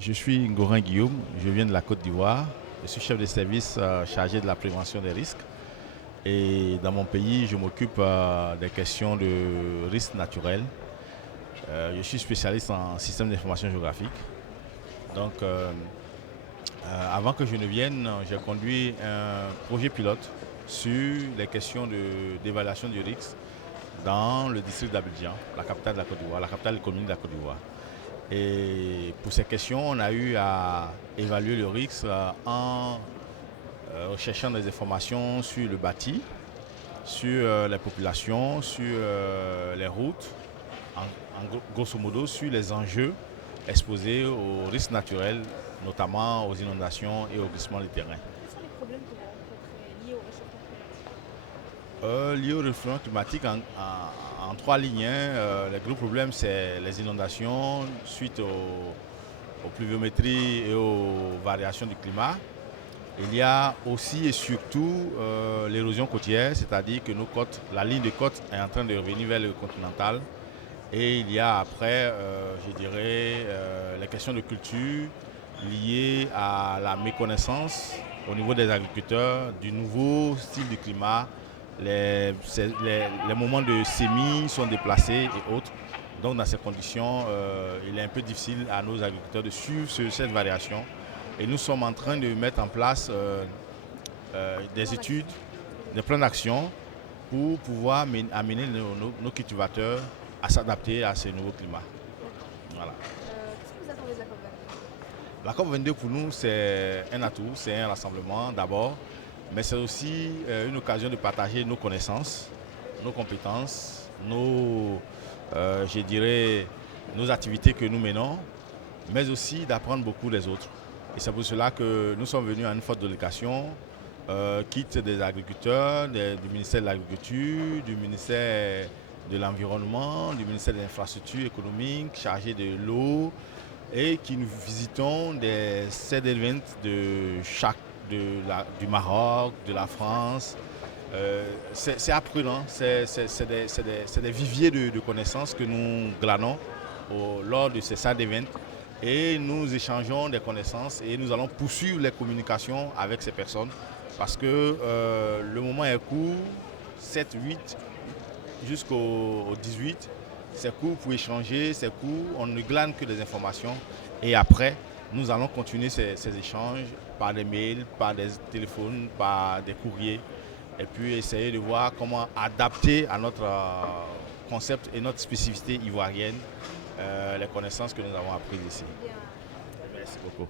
Je suis Ngorin Guillaume, je viens de la Côte d'Ivoire. Je suis chef de service chargé de la prévention des risques. Et dans mon pays, je m'occupe des questions de risques naturels. Je suis spécialiste en système d'information géographique. Avant que je ne vienne, j'ai conduit un projet pilote sur les questions d'évaluation du risque dans le district d'Abidjan, la capitale de la Côte d'Ivoire, la capitale économique de la Côte d'Ivoire. Et pour ces questions, on a eu à évaluer le risque en recherchant des informations sur le bâti, sur les populations, sur les routes, grosso modo sur les enjeux exposés aux risques naturels, notamment aux inondations et au glissement des terrains. Quels sont les problèmes que vous rencontrez liés au réchauffement climatique? Lié au réchauffement climatique en trois lignes, les gros problèmes, c'est les inondations suite aux pluviométries et aux variations du climat. Il y a aussi et surtout l'érosion côtière, c'est-à-dire que nos côtes, la ligne de côte est en train de revenir vers le continental. Et il y a après, je dirais, les questions de culture liées à la méconnaissance au niveau des agriculteurs du nouveau style du climat. Les moments de semis sont déplacés et autres. Donc dans ces conditions, il est un peu difficile à nos agriculteurs de suivre cette variation. Et nous sommes en train de mettre en place des études, des plans d'action pour pouvoir amener nos cultivateurs à s'adapter à ce nouveau climat. D'accord. Voilà. Qu'est-ce que vous attendez de la COP22? La COP22 pour nous, c'est un atout, c'est un rassemblement d'abord, mais c'est aussi une occasion de partager nos connaissances, nos compétences, je dirais, nos activités que nous menons, mais aussi d'apprendre beaucoup des autres. Et c'est pour cela que nous sommes venus à une forte délégation, quitte des agriculteurs, du ministère de l'Agriculture, du ministère de l'Environnement, du ministère des Infrastructures économiques, chargé de l'eau, et qui nous visitons des CED events du Maroc, de la France. C'est apprenant, c'est des viviers de connaissances que nous glanons lors de ces CED events et nous échangeons des connaissances et nous allons poursuivre les communications avec ces personnes parce que le moment est court, 7, 8 jusqu'au 18. C'est court pour échanger, c'est court, on ne glane que des informations. Et après, nous allons continuer ces échanges par des mails, par des téléphones, par des courriers. Et puis essayer de voir comment adapter à notre concept et notre spécificité ivoirienne les connaissances que nous avons apprises ici. Bien. Merci beaucoup.